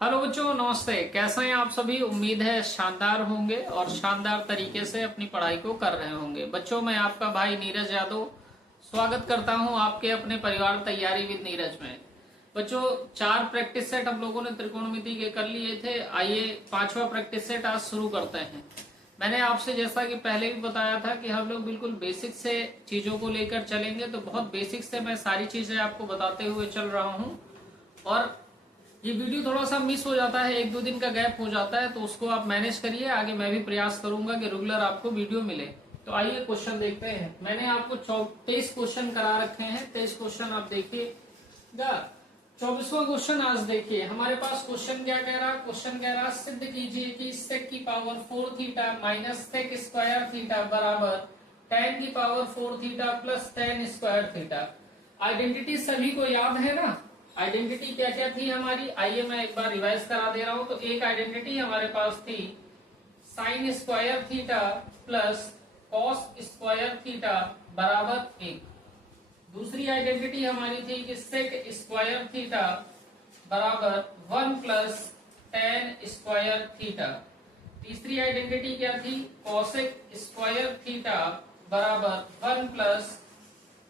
Hello बच्चों, नमस्ते। कैसे हैं आप सभी? उम्मीद है शानदार होंगे और शानदार तरीके से अपनी पढ़ाई को कर रहे होंगे। बच्चों, मैं आपका भाई नीरज यादव स्वागत करता हूं आपके अपने परिवार तैयारी विद नीरज में। बच्चों, 4 प्रैक्टिस सेट हम लोगों ने त्रिकोणमिति के कर लिए थे। आइए 5वां प्रैक्टिस सेट आज शुरू करते हैं। मैंने आपसे जैसा कि पहले भी बताया था कि हम लोग बिल्कुल बेसिक से चीजों को लेकर चलेंगे, तो बहुत बेसिक से मैं सारी चीजें आपको बताते हुए चल रहा हूँ। और ये वीडियो थोड़ा सा मिस हो जाता है, 1-2 दिन का गैप हो जाता है, तो उसको आप मैनेज करिए। आगे मैं भी प्रयास करूंगा कि रेगुलर आपको वीडियो मिले। तो आइए क्वेश्चन देखते हैं। मैंने आपको 23 क्वेश्चन करा रखे हैं। 23 क्वेश्चन आप देखिएगा। 24वां क्वेश्चन आज देखिए। हमारे पास क्वेश्चन क्या कह रहा है? क्वेश्चन कह रहा है सिद्ध कीजिए कि sec की power 4 theta minus sec square theta बराबर tan की power 4 theta plus tan square theta. Identity सभी को याद है ना? आइडेंटिटी क्या क्या थी हमारी? आइए मैं एक बार रिवाइज करा दे रहा हूं। तो एक आइडेंटिटी हमारे पास थी sign square theta plus cos square theta बराबर 1। दूसरी आइडेंटिटी हमारी थी कि सेक स्क्वायर थीटा बराबर 1 प्लस टेन स्क्वायर थीटा। तीसरी आइडेंटिटी क्या थी? कॉसेक स्क्वायर थीटा बराबर 1 प्लस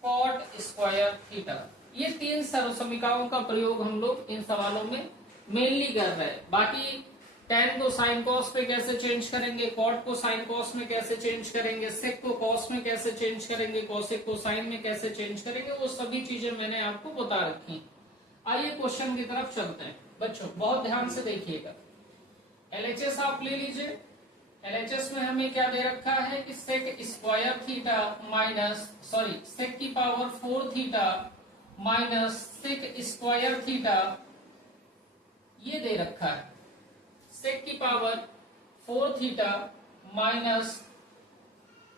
कॉट स्क्वायर थीटा। ये 3 सर्वसमीकाओं का प्रयोग हम लोग इन सवालों में मेनली कर रहे हैं। बाकी tan को साइन कॉस पे कैसे चेंज करेंगे, कॉट को साइन कॉस में कैसे चेंज करेंगे, सेक को कॉस में कैसे चेंज करेंगे, कॉसेक को साइन में कैसे चेंज करेंगे, वो सभी चीजें मैंने आपको बता रखी। आइए क्वेश्चन की तरफ चलते हैं। बच्चों बहुत ध्यान से देखिएगा। एलएचएस आप ले लीजिए। एलएचएस में हमें क्या दे रखा है कि सेक स्क्वायर थीटा सेक की power 4 theta minus sec square theta ये दे रखा है। सेक की power 4 theta minus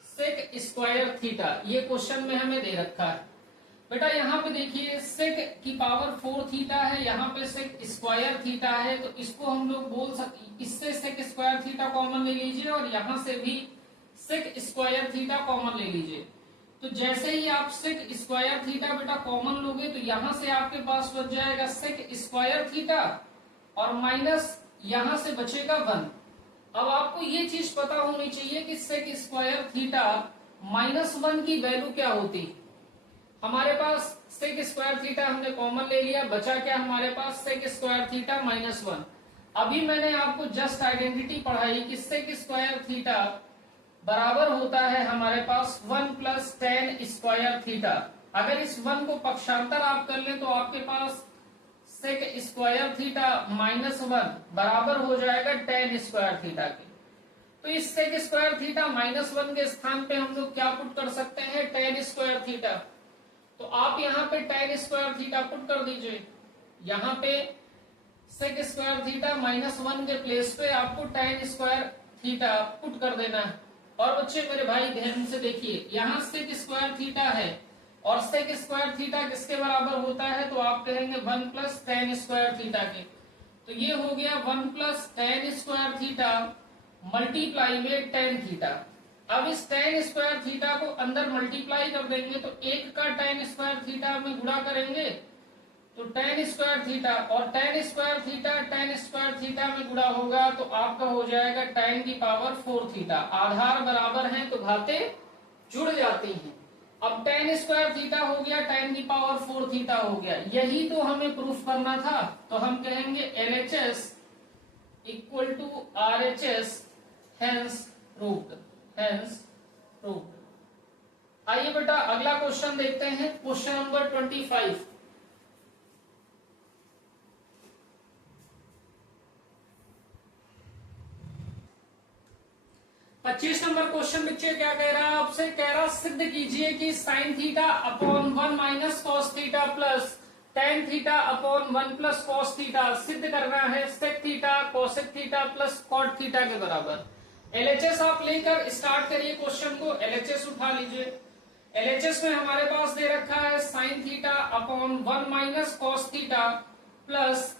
sec square theta ये क्वेश्चन में हमें दे रखा है। बेटा यहाँ पे देखिए सेक की पावर 4 थीटा है, यहाँ पे सेक स्क्वायर थीटा है, तो इसको हम लोग बोल सकते, इससे सेक स्क्वायर थीटा कॉमन ले लीजिए और यहाँ से भी सेक स्क्वायर थीटा कॉमन ले लीजिए। तो जैसे ही आप सेक स्क्वायर थीटा बेटा कॉमन लोगे तो यहां से आपके पास बच जाएगा सेक स्क्वायर थीटा और माइनस यहां से बचेगा 1। अब आपको ये चीज पता होनी चाहिए कि सेक स्क्वायर थीटा -1 की वैल्यू क्या होती। हमारे पास सेक स्क्वायर थीटा हमने कॉमन ले लिया, बचा क्या हमारे पास? सेक स्क्वायर थीटा -1। अभी मैंने आपको जस्ट आइडेंटिटी पढ़ाई कि सेक स्क्वायर थीटा बराबर होता है हमारे पास 1 प्लस टेन स्क्वायर थीटा। अगर इस 1 को पक्षांतर आप कर ले तो आपके पास सेक स्क्वायर थीटा -1 बराबर हो जाएगा टेन स्क्वायर थीटा के। तो इस सेक स्क्वायर थीटा -1 के स्थान पे हम लोग क्या पुट कर सकते हैं? Ten square theta. तो आप यहाँ पे टेन स्क्वायर थीटा पुट कर दीजिए। यहाँ पे सेक स्क्वायर थीटा -1 के प्लेस पे आपको टेन स्क्वायर थीटा पुट कर देना है। और बच्चे मेरे भाई ध्यान से देखिए, यहाँ सेक स्क्वायर थीटा है और सेक स्क्वायर थीटा किसके बराबर होता है? तो आप कहेंगे 1 प्लस टेन स्क्वायर थीटा के। तो ये हो गया 1 plus ten square theta multiply में टेन थीटा। अब इस टेन स्क्वायर थीटा को अंदर मल्टीप्लाई कर देंगे तो 1 का टेन स्क्वायर थीटा में गुणा करेंगे तो टेन स्क्वायर थीटा और टेन स्क्वायर थीटा में गुणा होगा तो आपका हो जाएगा टेन की पावर 4 थीटा। आधार बराबर हैं तो घाते जुड़ जाती हैं। अब टेन स्क्वायर थीटा हो गया, टेन की पावर 4 थीटा हो गया। यही तो हमें प्रूफ करना था। तो हम कहेंगे LHS equal to RHS hence proved. आइए बेटा अगला क्वेश्चन देखते हैं। Question number 25। 25 नंबर क्वेश्चन बच्चे क्या कह रहा है आपसे? कह रहा सिद्ध कीजिए कि sine theta upon 1 minus cos theta plus tan theta upon 1 plus cos theta सिद्ध करना है sec theta cosec theta plus cot theta के बराबर। एलएचएस आप लेकर स्टार्ट करिए क्वेश्चन को। एलएचएस उठा लीजिए। एलएचएस में हमारे पास दे रखा है sign theta upon 1 minus cos theta plus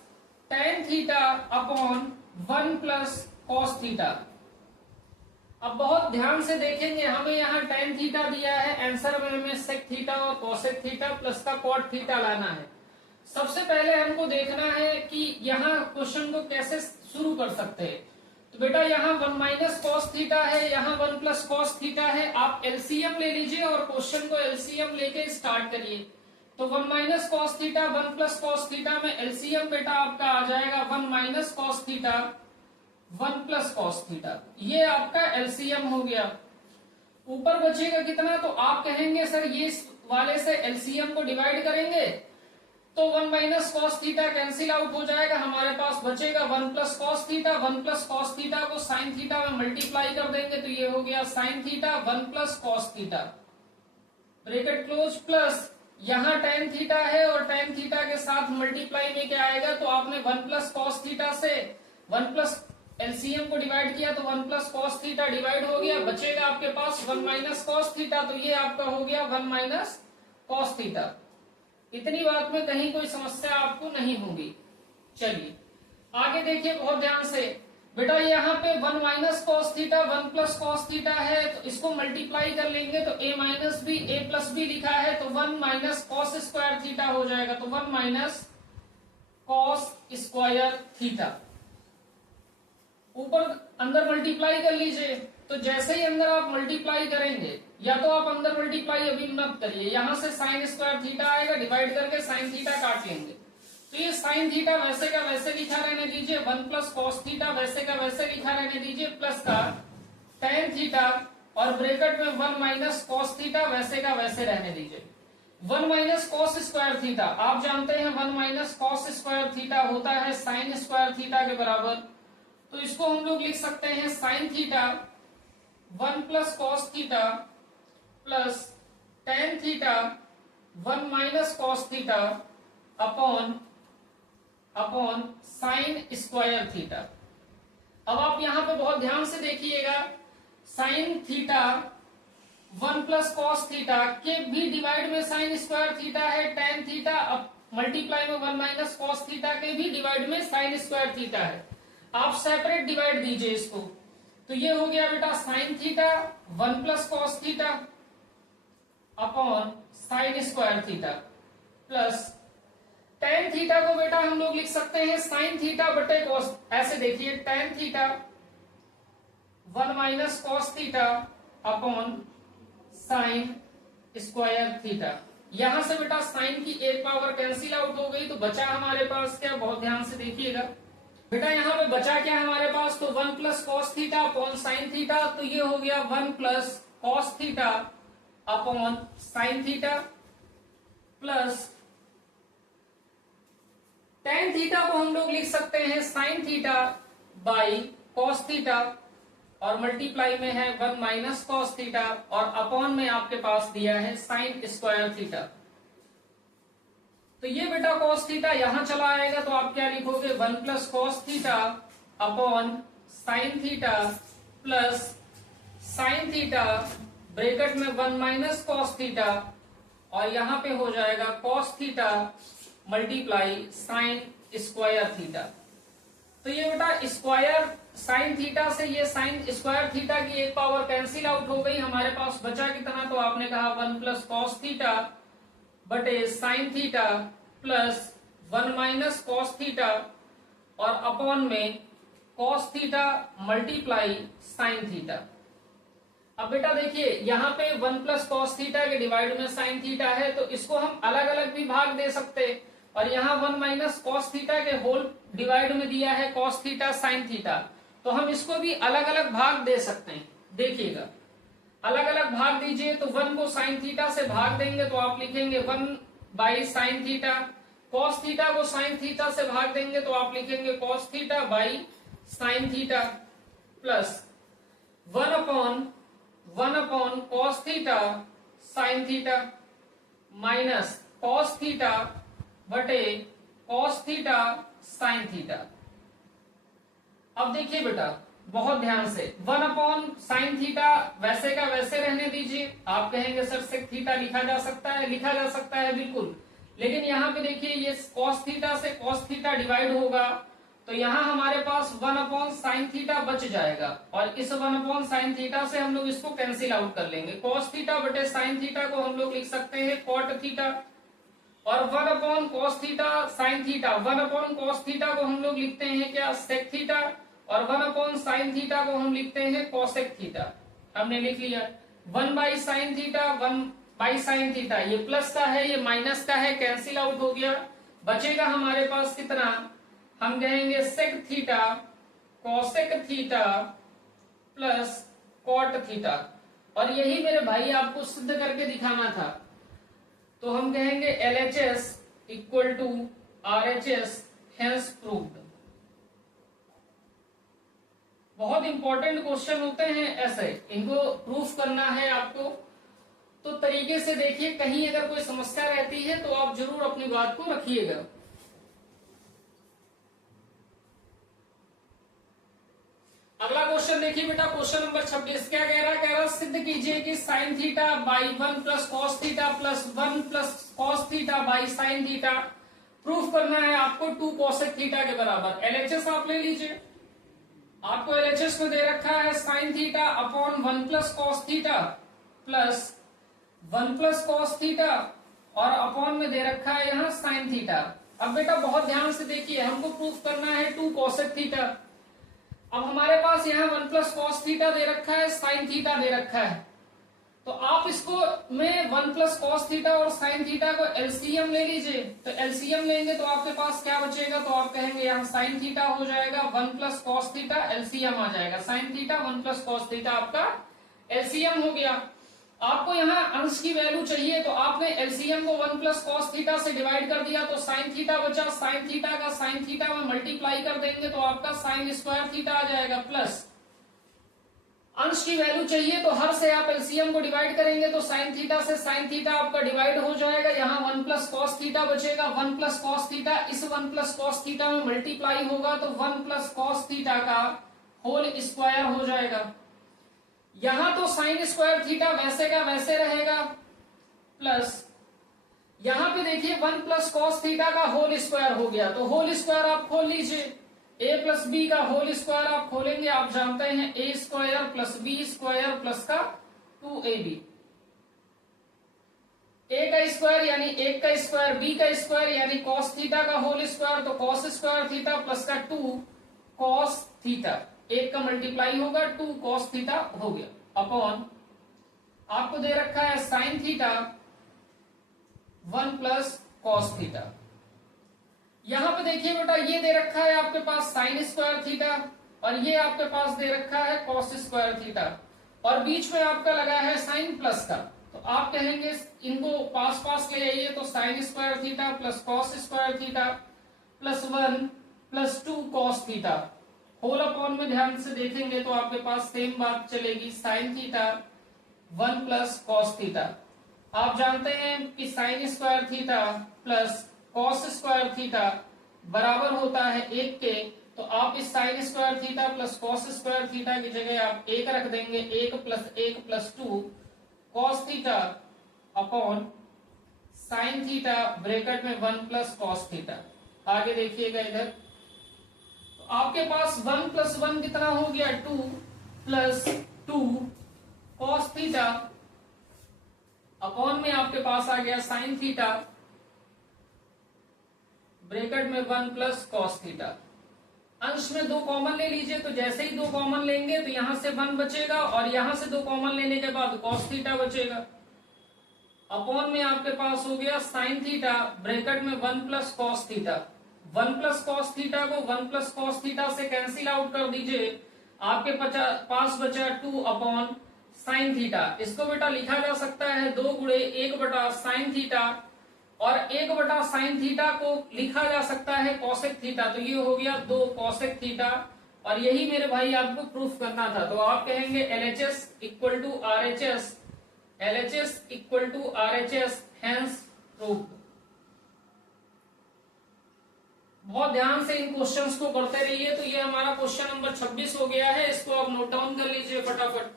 tan theta upon 1 plus cos theta. अब बहुत ध्यान से देखेंगे, हमें यहाँ टेन थीटा दिया है, आंसर में हमें सेक थीटा और कोसेक थीटा प्लस का कॉट थीटा लाना है। सबसे पहले हमको देखना है कि यहाँ क्वेश्चन को कैसे शुरू कर सकते हैं। तो बेटा यहाँ 1 माइनस कॉस थीटा है, यहाँ 1 प्लस कॉस थीटा है। आप एलसीएम ले लीजिए और क्वेश्चन को एलसीएम लेके स्टार्ट करिए। तो 1 minus cos theta 1 plus cos theta में एलसीएम बेटा आपका आ जाएगा 1 minus cos theta 1 plus cos theta, ये आपका एलसीएम हो गया। ऊपर बचेगा कितना, तो आप कहेंगे सर ये इस वाले से एलसीएम को डिवाइड करेंगे तो 1 minus cos theta cancel out हो जाएगा, हमारे पास बचेगा 1 plus cos theta. 1 plus cos theta को साइन थीटा में मल्टीप्लाई कर देंगे तो ये हो गया sine theta 1 plus cos theta, bracket close, plus यहाँ टेन थीटा है और टेन थीटा के साथ मल्टीप्लाई में क्या आएगा, तो आपने 1 प्लस कॉस थीटा से 1 प्लस एलसीएम को डिवाइड किया तो 1 प्लस कॉस थीटा डिवाइड हो गया, बचेगा आपके पास 1 माइनस कॉस थीटा, तो ये आपका हो गया 1 माइनस कॉस थीटा। इतनी बात में कहीं कोई समस्या आपको नहीं होगी। चलिए आगे देखिए बहुत ध्यान से बेटा, यहाँ पे 1 minus cos theta 1 plus cos theta है तो इसको मल्टीप्लाई कर लेंगे तो a minus b a plus b लिखा है तो 1 माइनस कॉस स्क्वायर थीटा हो जाएगा, तो 1 माइनस कॉस स्क्वायर थीटा। ऊपर अंदर मल्टीप्लाई कर लीजिए, तो जैसे ही अंदर आप मल्टीप्लाई करेंगे, या तो आप अंदर मल्टीप्लाई अभी मत करिए, यहां से साइन स्क्वायर थीटा आएगा, डिवाइड करके साइन थीटा काट लेंगे तो ये साइन थीटा वैसे का वैसे लिखा रहने दीजिए, 1 प्लस कॉस थीटा वैसे का वैसे लिखा रहने दीजिए, प्लस का टेन थीटा और ब्रैकेट में 1 माइनस कॉस थीटा वैसे का वैसे रहने दीजिए। 1 माइनस कॉस स्क्वायर थीटा आप जानते हैं 1 माइनस कॉस स्क्वायर थीटा होता है साइन स्क्वायर थीटा के बराबर, तो इसको हम लोग लिख सकते हैं sine theta 1 plus cos theta plus tan theta 1 minus cos theta upon sine square theta. अब आप यहां पे बहुत ध्यान से देखिएगा, sine theta 1 plus cos theta के भी डिवाइड में साइन स्क्वायर थीटा है, टेन थीटा अब मल्टीप्लाई में 1 माइनस कॉस थीटा के भी डिवाइड में साइन स्क्वायर थीटा है। आप सेपरेट डिवाइड दीजिए इसको, तो ये हो गया बेटा sine theta 1 plus cos theta upon sine square theta plus tan theta को बेटा हम लोग लिख सकते हैं साइन थीटा बटे कॉस। ऐसे देखिए tan theta 1 minus cos theta upon sine square theta. यहां से बेटा साइन की एक पावर कैंसिल आउट हो गई, तो बचा हमारे पास क्या, बहुत ध्यान से देखिएगा बेटा, यहाँ पे बचा क्या हमारे पास, तो 1 plus cos theta upon sine theta, तो ये हो गया 1 plus cos theta upon sine theta plus tan theta को हम लोग लिख सकते हैं sign theta by cos theta और मल्टीप्लाई में है 1 माइनस कॉस थीटा और अपॉन में आपके पास दिया है साइन स्क्वायर थीटा। तो ये बेटा कॉस थीटा यहां चला आएगा तो आप क्या लिखोगे 1 plus cos theta upon sine theta plus sine theta bracket में 1 माइनस कॉस थीटा और यहां पे हो जाएगा cos theta multiply sign square theta. तो ये बेटा स्क्वायर साइन थीटा से ये साइन स्क्वायर थीटा की एक पावर कैंसिल आउट हो गई, हमारे पास बचा कितना, तो आपने कहा 1 प्लस कॉस थीटा बटे sine theta plus 1 minus cos theta और अपॉन में cos theta multiply sine theta. अब बेटा देखिए यहाँ पे 1 प्लस कॉस थीटा के डिवाइड में साइन थीटा है तो इसको हम अलग अलग भी भाग दे सकते हैं, और यहाँ 1 माइनस कॉस थीटा के होल डिवाइड में दिया है कॉस थीटा साइन थीटा, तो हम इसको भी अलग अलग भाग दे सकते हैं। देखिएगा अलग अलग भाग दीजिए, तो 1 को साइन थीटा से भाग देंगे तो आप लिखेंगे 1 by sine theta, cos theta को साइन थीटा से भाग देंगे तो आप लिखेंगे cos theta by sine theta plus 1 upon cos theta sine theta minus cos theta बटे कॉस थीटा साइन थीटा। अब देखिए बेटा बहुत ध्यान से 1 अपॉन साइन थीटा वैसे का वैसे रहने दीजिए। आप कहेंगे सर सेक थीटा लिखा जा सकता है, लिखा जा सकता है बिल्कुल, लेकिन यहाँ पे देखिए ये कॉस थीटा से कॉस थीटा डिवाइड होगा तो यहाँ हमारे पास 1 अपॉन साइन थीटा बच जाएगा और इस 1 अपॉन साइन थीटा से हम लोग इसको कैंसिल आउट कर लेंगे। कॉस थीटा बटे साइन थीटा को हम लोग लिख सकते हैं कॉट थीटा और 1 upon cos theta sine theta, 1 upon cos theta को हम लोग लिखते हैं क्या, सेक थीटा, और 1 अपॉन साइन थीटा को हम लिखते हैं कॉसेक थीटा। हमने लिख लिया 1 by sine theta, 1 by sine theta, ये प्लस का है ये माइनस का है, कैंसिल आउट हो गया, बचेगा हमारे पास कितना, हम कहेंगे sec theta cosec theta plus cot theta. और यही मेरे भाई आपको सिद्ध करके दिखाना था, तो हम कहेंगे LHS equal to RHS, hence proved. बहुत इंपॉर्टेंट क्वेश्चन होते हैं ऐसे, इनको प्रूफ करना है आपको, तो तरीके से देखिए, कहीं अगर कोई समस्या रहती है तो आप जरूर अपनी बात को रखिएगा। अगला क्वेश्चन देखिए बेटा, क्वेश्चन नंबर 26 क्या कह रहा है, सिद्ध कीजिए कि sine theta by 1 plus cos theta plus 1 plus cos theta by sine theta, proof करना है आपको 2 कॉसेक थीटा के बराबर। LHS आप ले लीजिए, आपको LHS में दे रखा है sign theta upon 1 plus cos theta plus 1 plus cos theta, और अपॉन में दे रखा है यहाँ साइन थीटा। अब बेटा बहुत ध्यान से देखिए, हमको प्रूफ करना है 2 कॉसेक थीटा। अब हमारे पास यहाँ 1 प्लस कॉस थीटा दे रखा है, साइन थीटा दे रखा है, तो आप इसको में 1 प्लस कॉस थीटा और साइन थीटा को एलसीएम ले लीजिए। तो एलसीएम लेंगे तो आपके पास क्या बचेगा, तो आप कहेंगे यहाँ साइन थीटा हो जाएगा 1 प्लस कॉस थीटा, एलसीएम आ जाएगा sine theta 1 plus cos theta, आपका एलसीएम हो गया। आपको यहाँ अंश की वैल्यू चाहिए, तो आपने एलसीएम को 1 प्लस कॉस थीटा से डिवाइड कर दिया, तो साइन थीटा बचा, साइन थीटा का साइन थीटा में मल्टीप्लाई कर देंगे तो आपका साइन स्क्वायर थीटा आ जाएगा, प्लस अंश की वैल्यू चाहिए तो हर से आप एलसीएम को डिवाइड करेंगे, तो साइन थीटा से साइन थीटा आपका डिवाइड हो जाएगा, यहाँ 1 प्लस कॉस थीटा बचेगा, 1 प्लस कॉस थीटा इस 1 प्लस कॉस थीटा में मल्टीप्लाई होगा तो 1 प्लस कॉस थीटा का होल स्क्वायर हो जाएगा। यहां तो साइन स्क्वायर थीटा वैसे का वैसे रहेगा, प्लस यहां पे देखिए 1 प्लस कॉस थीटा का होल स्क्वायर हो गया, तो होल स्क्वायर आप खोल लीजिए, a प्लस बी का होल स्क्वायर आप खोलेंगे, आप जानते हैं a square plus B square plus का 2ab, a का स्क्वायर यानी 1 का स्क्वायर, b का स्क्वायर यानी कॉस थीटा का होल स्क्वायर, तो कॉस स्क्वायर थीटा प्लस का 2 कॉस थीटा, 1 का मल्टीप्लाई होगा 2 कॉस थीटा हो गया, अपॉन आपको दे रखा है sine theta 1 plus cos theta. यहां पे देखिए बेटा, ये दे रखा है आपके पास साइन स्क्वायर थीटा, और ये आपके पास दे रखा है कॉस स्क्वायर थीटा, और बीच में आपका लगा है साइन प्लस का, तो आप कहेंगे इनको पास पास ले आइए, तो sine square theta plus cos square theta plus 1 plus 2 cos theta, whole upon में ध्यान से देखेंगे तो आपके पास सेम बात चलेगी, sine theta 1 plus cos theta. आप जानते हैं कि sign square theta plus cos square theta बराबर होता है 1 के, तो आप इस sign square theta plus cos square theta की जगह आप 1 रख देंगे, 1 plus 2 cos theta upon sine theta bracket में 1 प्लस कॉस थीटा। आगे देखिएगा इधर, आपके पास 1 प्लस 1 कितना हो गया 2 प्लस 2 कॉस थीटा, अपॉन में आपके पास आ गया साइन थीटा ब्रैकेट में 1 प्लस कॉस थीटा। अंश में 2 कॉमन ले लीजिए, तो जैसे ही 2 कॉमन लेंगे तो यहां से 1 बचेगा, और यहां से 2 कॉमन लेने के बाद कॉस थीटा बचेगा, अपॉन में आपके पास हो गया साइन थीटा ब्रैकेट में 1 plus cos theta. 1 plus cos theta को 1 प्लस कॉस थीटा से कैंसिल आउट कर दीजिए, आपके पास बचा 2 अपॉन साइन थीटा। इसको बेटा लिखा जा सकता है 2 गुणे 1 बटा साइन थीटा, और 1 बटा साइन थीटा को लिखा जा सकता है कॉसेक थीटा, तो ये हो गया 2 कॉसेक थीटा, और यही मेरे भाई आपको प्रूफ करना था। तो आप कहेंगे LHS equal to RHS, LHS equal to RHS, hence proved. बहुत ध्यान से इन क्वेश्चंस को करते रहिए। तो ये हमारा क्वेश्चन नंबर 26 हो गया है, इसको आप नोट डाउन कर लीजिए फटाफट।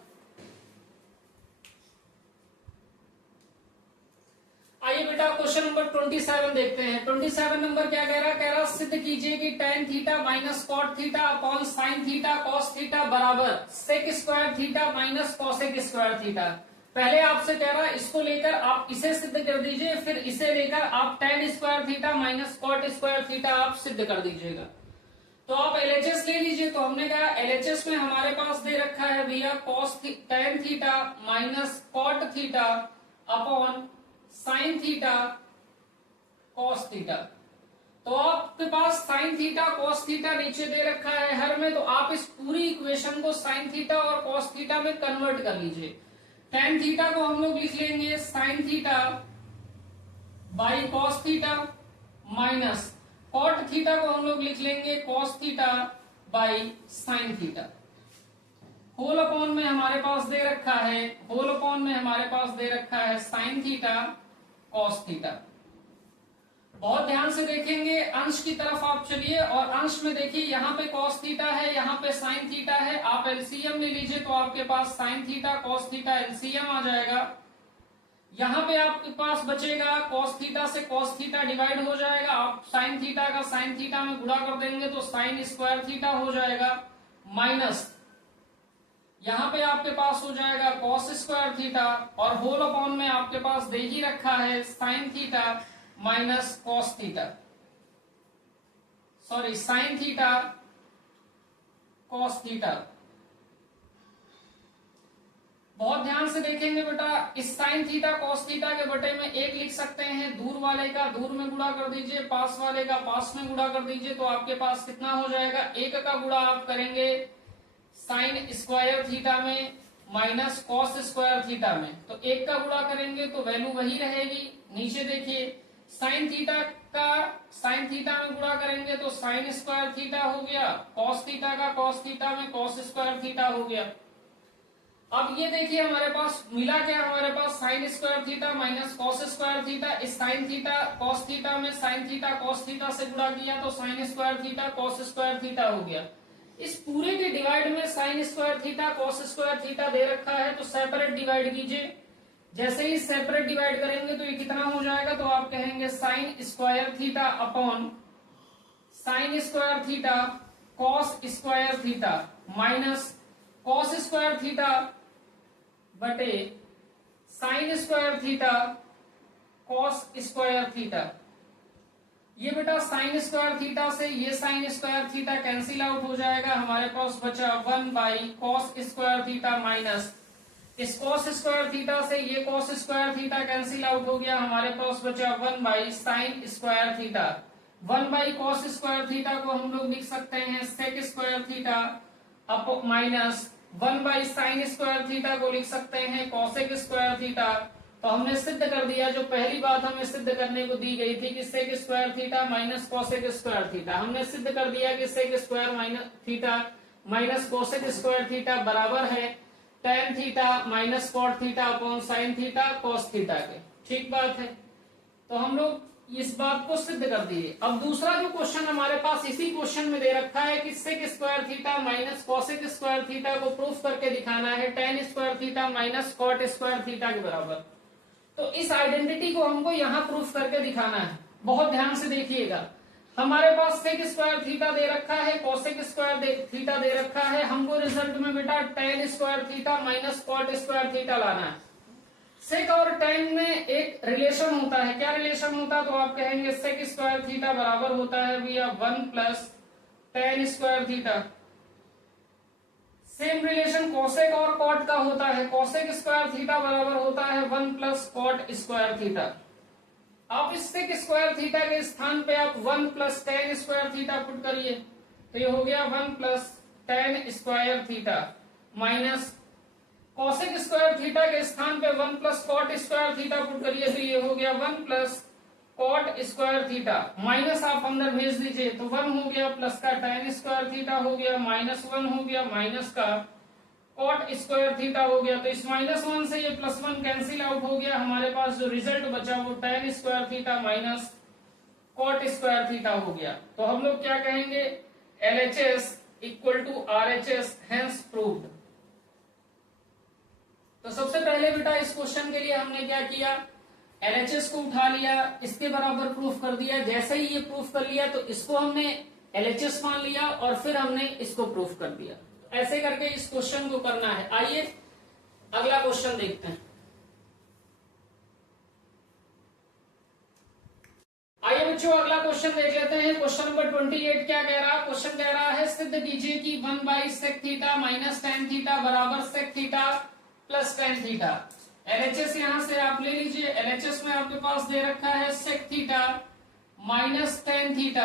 आइए बेटा क्वेश्चन नंबर 27 देखते हैं। 27 नंबर क्या कह रहा है, सिद्ध कीजिए कि tan theta minus cot theta upon sine theta cos theta बराबर sec square theta minus cosec square theta. पहले आपसे कह रहा है इसको लेकर आप इसे सिद्ध कर दीजिए, फिर इसे लेकर आप tan square theta minus cot square theta आप सिद्ध कर दीजिएगा। तो आप एलएचएस ले लीजिए। तो हमने कहा एलएचएस में हमारे पास दे रखा है भैया tan theta minus cot theta upon sine theta cos theta. तो आपके पास साइन थीटा कॉस थीटा नीचे दे रखा है हर में, तो आप इस पूरी इक्वेशन को साइन थीटा और कॉस थीटा में कन्वर्ट कर लीजिए। टेन थीटा को हम लोग लिख लेंगे sine theta by cos theta minus cot theta को हम लोग लिख लेंगे cos theta by sine theta. Whole upon में हमारे पास दे रखा है, होल अपॉन में हमारे पास दे रखा है साइन थीटा कॉस थीटा। बहुत ध्यान से देखेंगे, अंश की तरफ आप चलिए और अंश में देखिए यहाँ पे कॉस थीटा है, यहाँ पे साइन थीटा है। आप एलसीएम ले लीजिए तो आपके पास sine theta cos theta LCM आ जाएगा। यहाँ पे आपके पास बचेगा कॉस थीटा से कॉस थीटा डिवाइड हो जाएगा, आप साइन थीटा का साइन थीटा में गुणा कर देंगे तो साइन स्क्वायर थीटा हो जाएगा, माइनस यहाँ पे आपके पास हो जाएगा कॉस स्क्वायर थीटा और होल अपॉन में आपके पास दे ही रखा है sine theta minus cos theta, sorry sine theta cos theta. बहुत ध्यान से देखेंगे बेटा, इस साइन थीटा कॉस थीटा के बटे में एक लिख सकते हैं, दूर वाले का दूर में गुणा कर दीजिए, पास वाले का पास में गुणा कर दीजिए, तो आपके पास कितना हो जाएगा, एक का गुणा आप करेंगे साइन स्क्वायर थीटा में माइनस कॉस स्क्वायर थीटा में, तो एक का गुणा करेंगे तो वैल्यू वही रहेगी। नीचे देखिए साइन थीटा का साइन थीटा में गुणा करेंगे तो साइन स्क्वायर थीटा हो गया, कॉस थीटा का कॉस थीटा में कॉस स्क्वायर थीटा हो गया। अब ये देखिए हमारे पास मिला क्या, हमारे पास sine square theta minus cos square theta. इस साइन थीटा कॉस थीटा में साइन थीटा कॉस थीटा से गुणा किया तो sine square theta cos square theta हो गया। इस पूरे के डिवाइड में sine square theta cos square theta दे रखा है, तो सेपरेट डिवाइड कीजिए। जैसे ही सेपरेट डिवाइड करेंगे तो ये कितना हो जाएगा, तो आप कहेंगे sine square theta upon sine square theta cos square theta minus cos square theta बटे sine square theta cos square theta. ये बेटा साइन स्क्वायर थीटा से ये sine square theta cancel out हो जाएगा, हमारे पास बचा 1 by cos square theta minus इस कॉस स्क्वायर थीटा से ये cos square theta cancel out हो गया, हमारे पास बचा 1 by sine square theta. 1 by cos square theta को हम लोग लिख सकते हैं sec square theta up minus 1 by sine square theta को लिख सकते हैं कॉसेक स्क्वायर थीटा। तो हमने सिद्ध कर दिया, जो पहली बात हमें सिद्ध करने को दी गई थी कि sec square theta minus cosec square theta, हमने सिद्ध कर दिया कि sec square minus theta minus cosec square theta बराबर है tan theta minus cot theta upon sine theta cos theta के। ठीक बात है, तो हम लोग इस बात को सिद्ध कर दिए। अब दूसरा जो क्वेश्चन हमारे पास इसी क्वेश्चन में दे रखा है कि sec square theta minus cosec square theta को प्रूफ करके दिखाना है tan square theta minus cot square theta के बराबर। तो इस आइडेंटिटी को हमको यहाँ प्रूफ करके दिखाना है। बहुत ध्यान से देखिएगा, हमारे पास सेक स्क्वायर थीटा दे रखा है, कोसेक स्क्वायर थीटा दे रखा है, हमको रिजल्ट में बेटा tan square theta minus cot square theta लाना है। सेक और tan में एक रिलेशन होता है, क्या रिलेशन होता है, तो आप कहेंगे सेक स्क्वायर थीटा बराबर होता है भैया 1 plus tan square theta. Same relation cosec और कॉट का होता है, कोसेक स्क्वायर थीटा बराबर होता है 1 प्लस कॉट स्क्वायर थीटा। आप इस सेक स्क्वायर थीटा के स्थान पे आप 1 plus tan square theta put करिए, तो ये हो गया 1 plus tan square theta minus cosec square theta के स्थान पे 1 plus cot square theta put करिए, तो ये हो गया 1 plus cot square theta minus आप अंदर भेज दीजिए, तो 1 हो गया प्लस का tan स्क्वायर थीटा हो गया माइनस 1 हो गया माइनस का कॉट स्क्वायर थीटा हो गया। तो इस -1 से ये +1 कैंसिल आउट हो गया, हमारे पास जो रिजल्ट बचा वो tan square theta minus cot square theta हो गया। तो हम लोग क्या कहेंगे, LHS equal to RHS hence proved. तो सबसे पहले बेटा इस क्वेश्चन के लिए हमने क्या किया, LHS को उठा लिया, इसके बराबर प्रूफ कर दिया। जैसे ही ये प्रूफ कर लिया तो इसको हमने LHS मान लिया और फिर हमने इसको प्रूफ कर दिया। ऐसे करके इस क्वेश्चन को करना है। आइए अगला क्वेश्चन देखते हैं। बच्चों अगला क्वेश्चन देख लेते हैं। क्वेश्चन नंबर 28 क्या कह रहा है? क्वेश्चन कह रहा है सिद्ध कीजिए कि 1/sec θ माइनस tan θ बराबर sec θ प्लस tan θ। एलएचएस यहां से आप ले लीजिए। एलएचएस में आपके पास दे रखा है sec θ माइनस tan θ।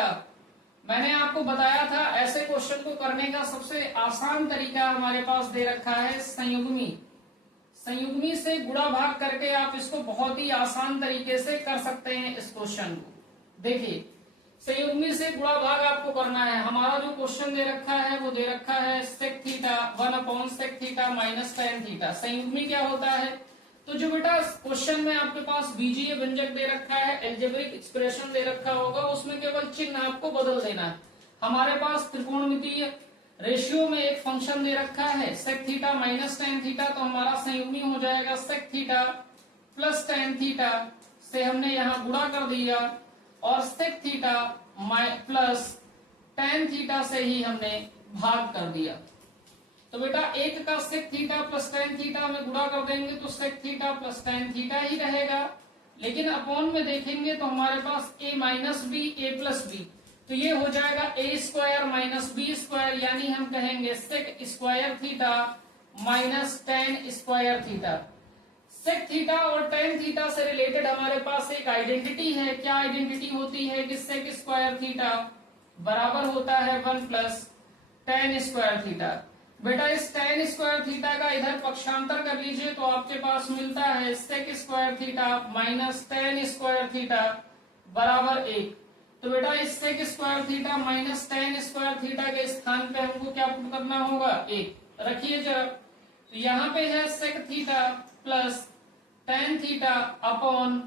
मैंने आपको बताया था ऐसे क्वेश्चन को करने का सबसे आसान तरीका हमारे पास दे रखा है संयुग्मी। संयुग्मी से गुणा भाग करके आप इसको बहुत ही आसान तरीके से कर सकते हैं इस क्वेश्चन को। देखिए संयुग्मी से गुणा भाग आपको करना है। हमारा जो क्वेश्चन दे रखा है वो दे रखा है sec θ 1/sec θ माइनस tan θ। संयुग्मी क्या होता है? तो जो बेटा क्वेश्चन में आपके पास बीजीय व्यंजक दे रखा है, एल्जेब्रिक एक्सप्रेशन दे रखा होगा, उसमें केवल चिन्ह आपको बदल देना है। हमारे पास त्रिकोणमितीय रेशियो में एक फंक्शन दे रखा है sec θ माइनस tan θ, तो हमारा संयुग्मी हो जाएगा sec θ प्लस tan θ से हमने यहाँ गुणा कर दिया और sec θ प्लस tan θ से ही हमने भाग कर दिया। तो बेटा एक का sec θ प्लस tan θ में गुणा कर देंगे तो sec θ प्लस tan θ ही रहेगा, लेकिन अपॉन में देखेंगे तो हमारे पास a minus B A plus B, तो ये हो जाएगा a square minus B square, यानी हम कहेंगे sec square θ minus tan square θ। sec θ और tan θ से रिलेटेड हमारे पास एक आइडेंटिटी है। क्या आइडेंटिटी होती है कि sec स्क्वायर θ बराबर होता है 1 प्लस tan स्क्वायर θ। बेटा इस tan स्क्वायर थीटा का इधर पक्षांतर कर लीजिए तो आपके पास मिलता है sec square theta minus tan square theta बराबर 1। तो बेटा इस sec square theta minus tan square theta के स्थान पे हमको क्या पुट करना होगा? 1 रखिए जरा। तो यहाँ पे है sec theta plus tan theta upon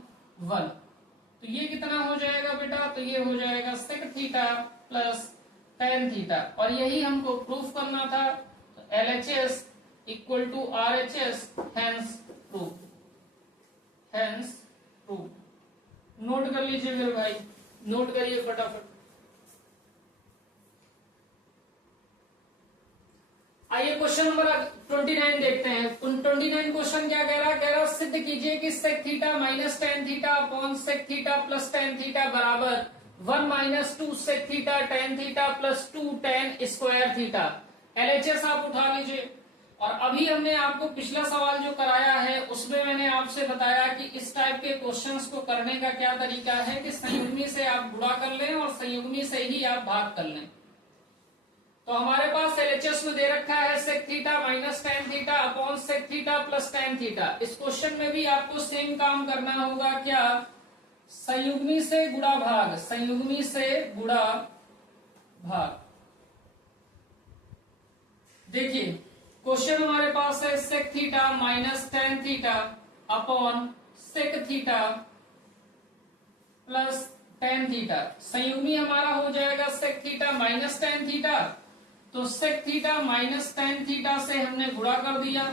1, तो ये कितना हो जाएगा बेटा? तो ये हो जाएगा sec theta plus tan theta, और यही हमको प्रूफ करना था। LHS equal to RHS, hence proof, hence proof. Note कर लीजिए मेरे भाई, नोट करिए फटाफट। आइए क्वेश्चन नंबर 29 देखते हैं। 29 क्वेश्चन क्या कह रहा है? कह रहा है सिद्ध कीजिए कि sec θ minus tan θ upon sec θ plus tan θ बराबर 1 minus 2 sec θ tan θ plus 2 tan square θ। LHS आप उठा लीजिए। और अभी हमने आपको पिछला सवाल जो कराया है उसमें मैंने आपसे बताया कि इस टाइप के क्वेश्चंस को करने का क्या तरीका है कि संयुग्मी से आप गुणा कर लें और संयुग्मी से ही आप भाग कर लें। तो हमारे पास एलएचएस में दे रखा है sec θ minus tan θ upon sec θ plus tan θ। इस क्वेश्चन में भी आपको सेम काम करना होगा। क्या? संयुग्मी से गुणा भाग, संयुग्मी से गुणा भाग। देखिए क्वेश्चन हमारे पास है sec θ minus tan θ upon sec θ plus tan θ। संयुग्मी हमारा हो जाएगा sec θ माइनस tan θ, तो sec θ माइनस tan θ से हमने गुणा कर दिया,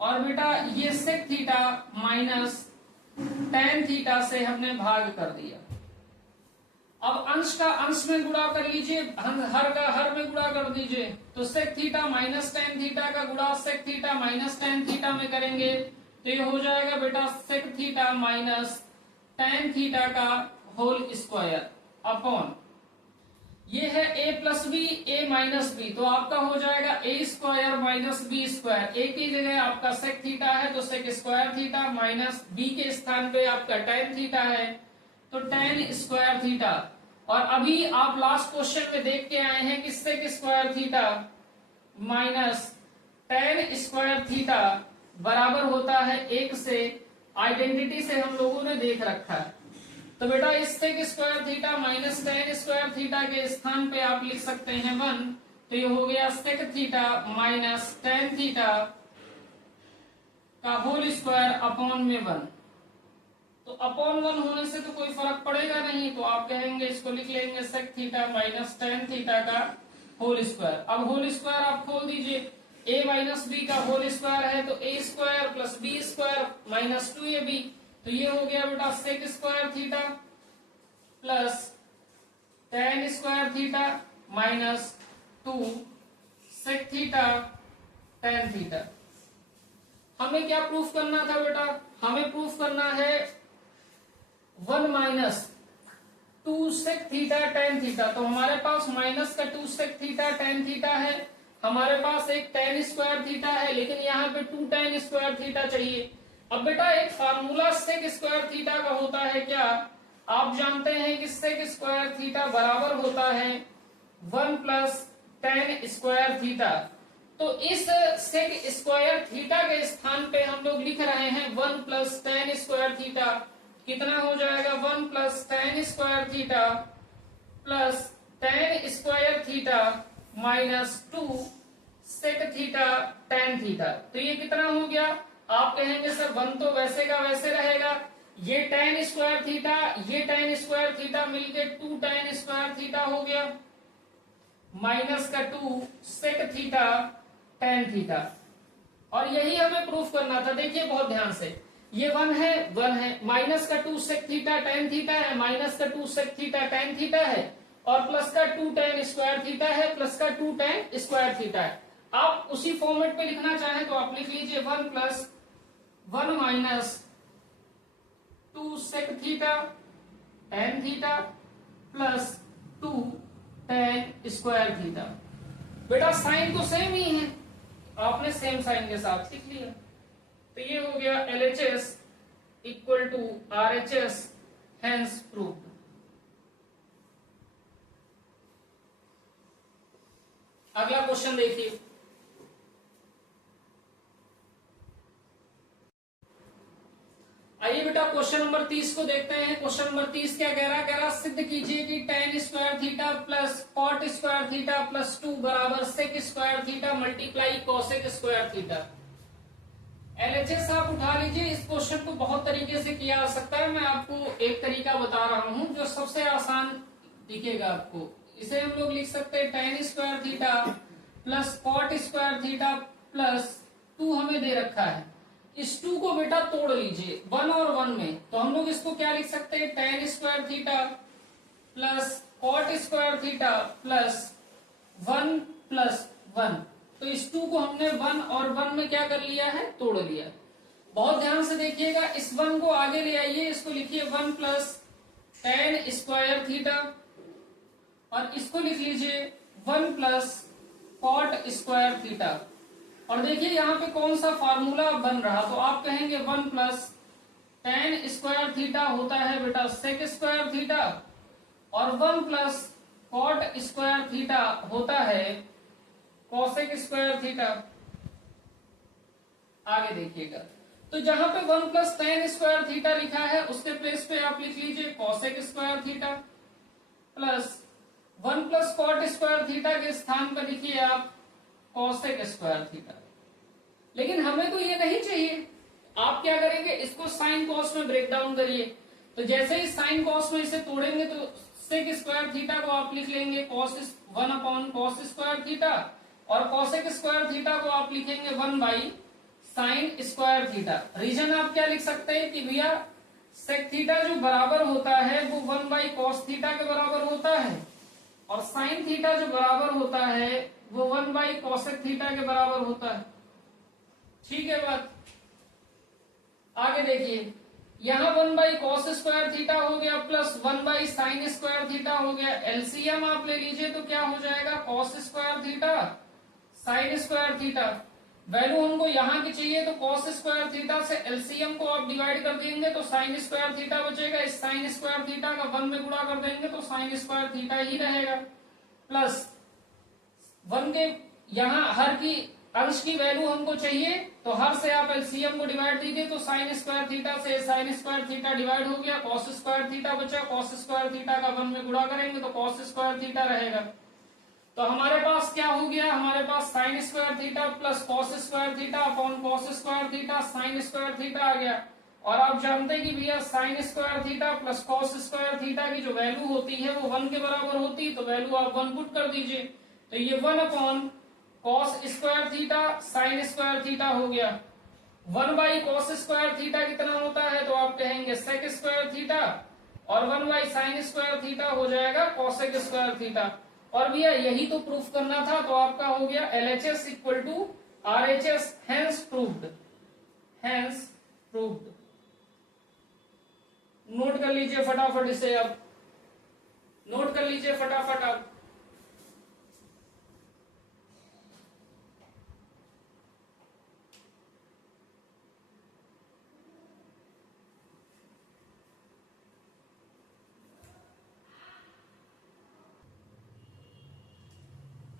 और बेटा ये sec θ माइनस tan θ से हमने भाग कर दिया। अब अंश का अंश में गुणा कर लीजिए, हर का हर में गुणा कर दीजिए। तो sec θ माइनस tan θ का गुणा sec θ माइनस tan θ में करेंगे तो ये हो जाएगा बेटा sec θ माइनस tan θ का होल स्क्वायर अपॉन ये है a plus b a minus b, तो आपका हो जाएगा a square minus B square. a की जगह आपका sec θ है तो sec स्क्वायर θ माइनस b के स्थान पे आपका tan θ है तो tan स्क्वायर θ। और अभी आप लास्ट क्वेश्चन में देख के आए हैं कि sec square θ minus tan square θ बराबर होता है 1 से। आइडेंटिटी से हम लोगों ने देख रखा है। तो बेटा इस sec square θ minus tan square θ के स्थान पे आप लिख सकते हैं 1, तो ये हो गया sec θ माइनस tan θ का होल स्क्वायर अपॉन में 1। तो अपॉन 1 होने से तो कोई फर्क पड़ेगा नहीं, तो आप कहेंगे इसको लिख लेंगे sec θ माइनस tan θ का होल स्क्वायर। अब होल स्क्वायर आप खोल दीजिए, a माइनस बी का होल स्क्वायर है तो a square plus B square minus 2ab, तो ये हो गया बेटा sec square θ plus tan square θ minus 2 sec θ tan θ। हमें क्या प्रूफ करना था बेटा? हमें प्रूफ करना है 1 minus 2 sec theta tan theta, तो हमारे पास माइनस का 2 sec थीटा tan थीटा है, हमारे पास एक tan स्क्वायर थीटा है, लेकिन यहाँ पे 2 tan स्क्वायर थीटा चाहिए। अब बेटा एक फार्मूला sec स्क्वायर थीटा का होता है क्या, आप जानते हैं कि sec स्क्वायर थीटा बराबर होता है 1 प्लस tan स्क्वायर थीटा। तो इस सेक स्क्वायर थीटा के स्थान पे हम लोग लिख रहे हैं 1 प्लस tan स्क्वायर थीटा। कितना हो जाएगा 1 plus tan square theta plus tan square theta minus 2 sec theta tan theta. तो ये कितना हो गया, आप कहेंगे सर 1 तो वैसे का वैसे रहेगा, ये tan स्क्वायर थीटा ये tan स्क्वायर थीटा मिलके 2 tan स्क्वायर थीटा हो गया माइनस का 2 सेक थीटा tan थीटा। और यही हमें प्रूफ करना था। देखिए बहुत ध्यान से, ये 1 है माइनस का 2 सेक थीटा tan थीटा है, माइनस का 2 सेक थीटा tan थीटा है, और प्लस का 2 tan स्क्वायर थीटा है, प्लस का 2 tan स्क्वायर थीटा है। आप उसी फॉर्मेट पे लिखना चाहें तो आप लिख लीजिए 1 plus 1 minus 2 sec theta tan theta plus 2 tan square theta. बेटा साइन तो सेम ही है, आपने सेम साइन के साथ लिख लिया। तो ये हो गया LHS equal to RHS, hence proved. अगला क्वेश्चन देखिए, आइए बेटा क्वेश्चन नंबर 30 को देखते हैं। क्वेश्चन नंबर 30 क्या कह रहा है, सिद्ध कीजिए कि tan square theta plus cot square theta plus 2 बराबर sec square theta multiply cosec square theta. LHS आप उठा लीजिए। इस क्वेश्चन को बहुत तरीके से किया जा सकता है, मैं आपको एक तरीका बता रहा हूं जो सबसे आसान दिखेगा आपको। इसे हम लोग लिख सकते हैं tan square theta plus cot square theta plus 2 हमें दे रखा है, इस 2 को बेटा तोड़ लीजिए 1 और 1 में, तो हम लोग इसको क्या लिख सकते हैं tan square theta plus cot square theta plus 1 plus 1। तो इस 2 को हमने 1 और 1 में क्या कर लिया है, तोड़ लिया। बहुत ध्यान से देखिएगा, इस 1 को आगे ले आइए, इसको लिखिए 1 प्लस tan स्क्वायर थीटा, और इसको लिख लीजिए 1 प्लस cot स्क्वायर थीटा। और देखिए यहाँ पे कौन सा फार्मूला बन रहा, तो आप कहेंगे 1 प्लस tan स्क्वायर थीटा होता है बेटा sec स्क्वायर थीटा, और 1 प्लस cot स्क्वायर थीटा होता है cosec स्क्वायर थीटा। आगे देखिएगा, तो जहां पे 1 प्लस tan स्क्वायर थीटा लिखा है उसके प्लेस पे आप लिख लीजिए cosec square theta, plus 1 plus cot square theta के स्थान पर लिखिए आप cosec स्क्वायर थीटा। लेकिन हमें तो ये नहीं चाहिए, आप क्या करेंगे, इसको साइन कॉस में ब्रेक डाउन करिए। तो जैसे ही साइन कॉस में इसे तोड़ेंगे तो सेक स्क्वायर थीटा को आप लिख लेंगे cos 1 upon cos square theta, और cosec स्क्वायर थीटा को आप लिखेंगे 1 by sine square theta. Reason आप क्या लिख सकते हैं कि भैया सेक थीटा जो बराबर होता है वो 1 बाई कॉस थीटा के बराबर होता है, और साइन थीटा जो बराबर होता है वो 1 बाई कॉसेक थीटा के बराबर होता है। ठीक है बात। आगे देखिए, यहाँ 1 बाई कॉस स्क्वायर थीटा हो गया plus 1 by sine square theta हो गया। एलसीएम आप ले लीजिए तो क्या हो जाएगा, cos square theta sine square theta. Value हमको यहाँ की चाहिए, तो कॉस स्क्वायर थीटा से एलसीएम को आप डिवाइड कर देंगे तो साइन स्क्वायर थीटा बचेगा। इस साइन स्क्वायर थीटा का 1 में गुणा कर देंगे तो साइन स्क्वायर थीटा ही रहेगा, प्लस 1 के यहाँ हर की अंश की वैल्यू हमको चाहिए, तो हर से आप एलसीएम को डिवाइड दीजिए तो साइन स्क्वायर थीटा से साइन स्क्वायर थीटा डिवाइड हो गया, कॉस स्क्वायर थीटा बचा, कॉस स्क्वायर थीटा का 1 में गुणा करेंगे तो कॉस स्क्वायर थीटा रहेगा। तो हमारे पास क्या हो गया, हमारे पास sine square theta plus cos square theta upon cos square theta sine square theta आ गया। और आप जानते हैं कि भैया sine square theta plus cos square theta की जो वैल्यू होती है वो 1 के बराबर होती है, तो वैल्यू आप 1 पुट कर दीजिए, तो ये 1 upon cos square theta sine square theta हो गया। 1 बाई कॉस स्क्वायर थीटा कितना होता है, तो आप कहेंगे सेक स्क्वायर थीटा, और 1 बाई साइन स्क्वायर थीटा हो जाएगा कॉसेक स्क्वायर थीटा। और भैया यही तो प्रूफ करना था, तो आपका हो गया LHS equal to RHS, hence proved, hence proved. Note कर लीजिए फटाफट इसे अब। नोट कर लीजिए फटाफट आप।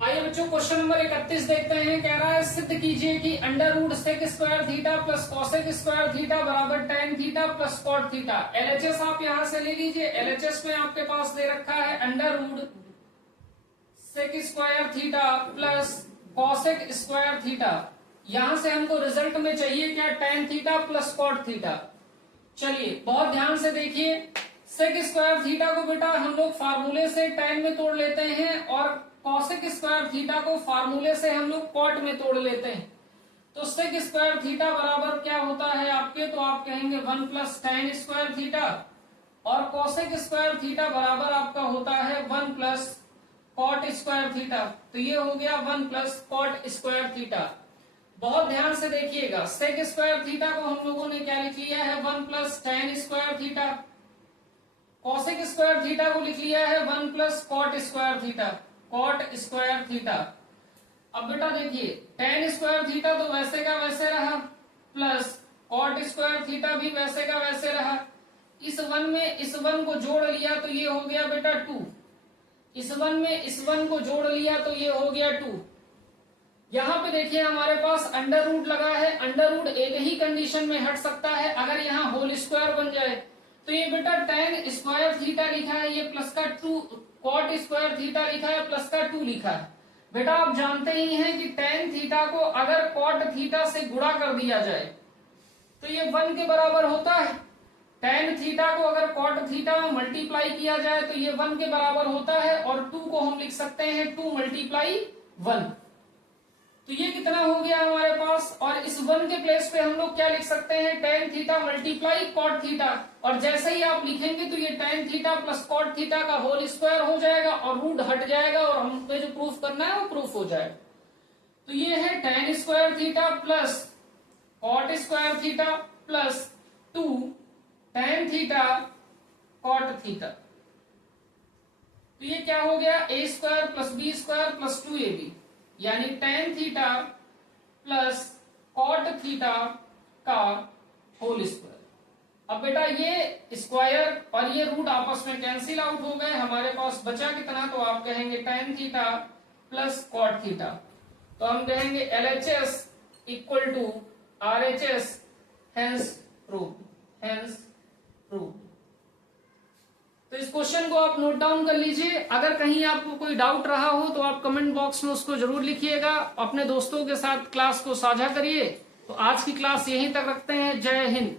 आइए बच्चों क्वेश्चन नंबर 31 देखते हैं। कह रहा है सिद्ध कीजिए कि under root sec square theta plus cosec square theta बराबर tan theta plus cot theta. LHS आप यहां से ले लीजिए। एलएचएस में आपके पास दे रखा है under root sec square theta plus cosec square theta. यहां से हमको रिजल्ट में चाहिए क्या, tan theta plus cot theta. चलिए बहुत ध्यान से देखिए, सेक स्क्वायर थीटा को बेटा हम लोग फार्मूले से tan में तोड़ लेते हैं और कॉसेक स्क्वायर थीटा को फार्मूले से हम लोग कॉट में तोड़ लेते हैं। तो सेक स्क्वायर थीटा बराबर क्या होता है आपके, तो आप कहेंगे 1 प्लस tan स्क्वायर थीटा, और कॉसेक स्क्वायर थीटा बराबर आपका होता है 1 प्लस कॉट स्क्वायर थीटा। तो ये हो गया 1 प्लस कॉट स्क्वायर थीटा। बहुत ध्यान से देखिएगा, सेक स्क्वायर थीटा को हम लोगों ने क्या लिख लिया है 1 plus tan square theta, cosec square theta को लिख लिया है 1 plus cot square theta, cot square theta. अब बेटा देखिए tan स्क्वायर थीटा तो वैसे का वैसे रहा, प्लस कॉट स्क्वायर थीटा भी वैसे का वैसे रहा। इस 1 में इस 1 को जोड़ लिया तो ये हो गया बेटा 2, इस 1 में इस 1 को जोड़ लिया तो ये हो गया 2। यहां पे देखिए हमारे पास अंडर रूट लगा है, अंडर रूट एक ही कंडीशन में हट सकता है, अगर यहाँ होल स्क्वायर बन जाए। तो ये बेटा tan स्क्वायर थीटा लिखा है, ये प्लस का 2, कॉट स्क्वायर थीटा लिखा है प्लस का 2 लिखा है। बेटा आप जानते ही हैं कि tan थीटा को अगर कॉट थीटा से गुणा कर दिया जाए तो ये 1 के बराबर होता है। tan थीटा को अगर कॉट थीटा में मल्टीप्लाई किया जाए तो ये 1 के बराबर होता है, और 2 को हम लिख सकते हैं 2 मल्टीप्लाई 1। तो ये कितना हो गया हमारे पास, और इस 1 के प्लेस पे हम लोग क्या लिख सकते हैं tan theta multiply cot theta, और जैसे ही आप लिखेंगे तो ये tan theta plus cot theta का होल स्क्वायर हो जाएगा और रूट हट जाएगा और हमें जो प्रूफ करना है वो प्रूफ हो जाएगा। तो ये है tan square theta plus cot square theta plus 2 tan theta cot theta. तो ये क्या हो गया, a square plus B square plus 2ab, यानी tan theta plus cot theta का होल स्क्वायर। अब बेटा ये स्क्वायर और ये रूट आपस में कैंसिल आउट हो गए, हमारे पास बचा कितना, तो आप कहेंगे tan theta plus cot theta. तो हम कहेंगे LHS equal to RHS, hence prove, hence prove. तो इस क्वेश्चन को आप नोट डाउन कर लीजिए। अगर कहीं आपको कोई डाउट रहा हो तो आप कमेंट बॉक्स में उसको जरूर लिखिएगा। अपने दोस्तों के साथ क्लास को साझा करिए। तो आज की क्लास यहीं तक रखते हैं। जय हिंद।